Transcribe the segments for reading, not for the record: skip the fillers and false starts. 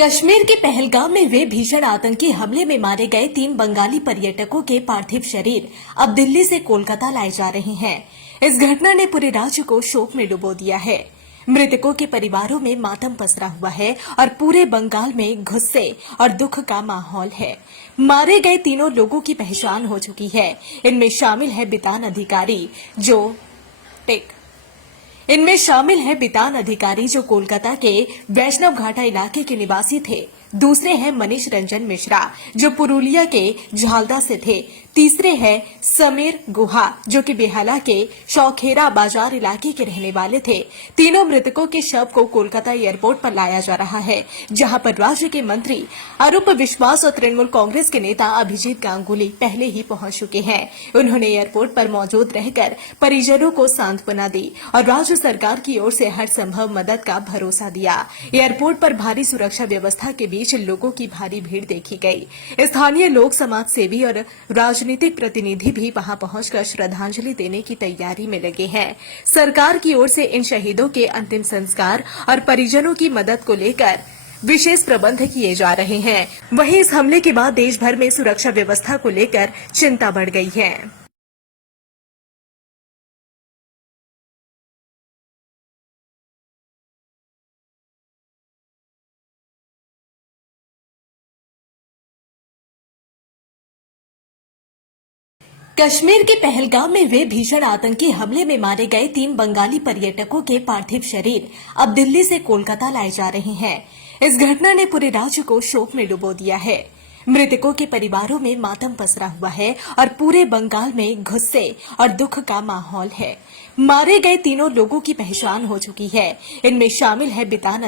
कश्मीर के पहलगाम में हुए भीषण आतंकी हमले में मारे गए 3 बंगाली पर्यटकों के पार्थिव शरीर अब दिल्ली से कोलकाता लाए जा रहे हैं। इस घटना ने पूरे राज्य को शोक में डुबो दिया है। मृतकों के परिवारों में मातम पसरा हुआ है और पूरे बंगाल में गुस्से और दुख का माहौल है। मारे गए तीनों लोगों की पहचान हो चुकी है। इनमें शामिल है बितान अधिकारी जो कोलकाता के वैष्णव घाटा इलाके के निवासी थे। दूसरे हैं मनीष रंजन मिश्रा जो पुरुलिया के झालदा से थे। तीसरे हैं समीर गुहा जो कि बेहला के शौखेरा बाजार इलाके के रहने वाले थे। तीनों मृतकों के शव को कोलकाता एयरपोर्ट पर लाया जा रहा है, जहां पर राज्य के मंत्री अरूप विश्वास और तृणमूल कांग्रेस के नेता अभिजीत गांगुली पहले ही पहुंच चुके हैं। उन्होंने एयरपोर्ट पर मौजूद रहकर परिजनों को सांत्वना दी और राज्य सरकार की ओर से हर संभव मदद का भरोसा दिया। एयरपोर्ट पर भारी सुरक्षा व्यवस्था के बीच लोगों की भारी भीड़ देखी गई। स्थानीय लोग, समाज सेवी और राजनीतिक प्रतिनिधि भी वहां पहुंचकर श्रद्धांजलि देने की तैयारी में लगे हैं। सरकार की ओर से इन शहीदों के अंतिम संस्कार और परिजनों की मदद को लेकर विशेष प्रबंध किए जा रहे हैं। वहीं इस हमले के बाद देश भर में सुरक्षा व्यवस्था को लेकर चिंता बढ़ गई है। कश्मीर के पहलगाम में हुए भीषण आतंकी हमले में मारे गए 3 बंगाली पर्यटकों के पार्थिव शरीर अब दिल्ली से कोलकाता लाए जा रहे हैं। इस घटना ने पूरे राज्य को शोक में डुबो दिया है। मृतकों के परिवारों में मातम पसरा हुआ है और पूरे बंगाल में गुस्से और दुख का माहौल है। मारे गए तीनों लोगों की पहचान हो चुकी है। इनमें शामिल है बितान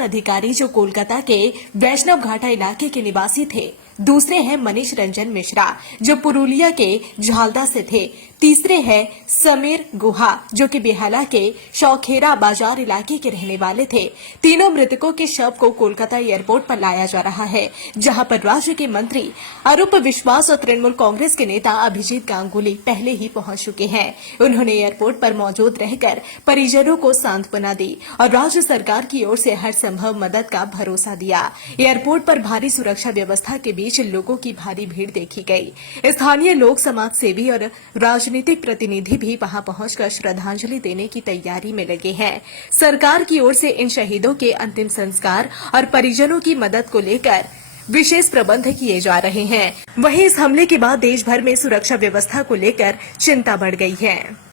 अधिकारी जो कोलकाता के वैष्णव घाटा इलाके के निवासी थे। दूसरे हैं मनीष रंजन मिश्रा जो पुरुलिया के झालदा से थे। तीसरे हैं समीर गुहा जो कि बेहला के शौखेरा बाजार इलाके के रहने वाले थे। तीनों मृतकों के शव को कोलकाता एयरपोर्ट पर लाया जा रहा है, जहां पर राज्य के मंत्री अरूप विश्वास और तृणमूल कांग्रेस के नेता अभिजीत गांगुली पहले ही पहुंच चुके हैं। उन्होंने एयरपोर्ट पर मौजूद रहकर परिजनों को सांत्वना दी और राज्य सरकार की ओर से हर संभव मदद का भरोसा दिया। एयरपोर्ट पर भारी सुरक्षा व्यवस्था के बीच लोगों की भारी भीड़ देखी गई। स्थानीय लोग, समाज सेवी और राजनीतिक प्रतिनिधि भी वहां पहुंचकर श्रद्धांजलि देने की तैयारी में लगे हैं। सरकार की ओर से इन शहीदों के अंतिम संस्कार और परिजनों की मदद को लेकर विशेष प्रबंध किए जा रहे हैं। वहीं इस हमले के बाद देश भर में सुरक्षा व्यवस्था को लेकर चिंता बढ़ गई है।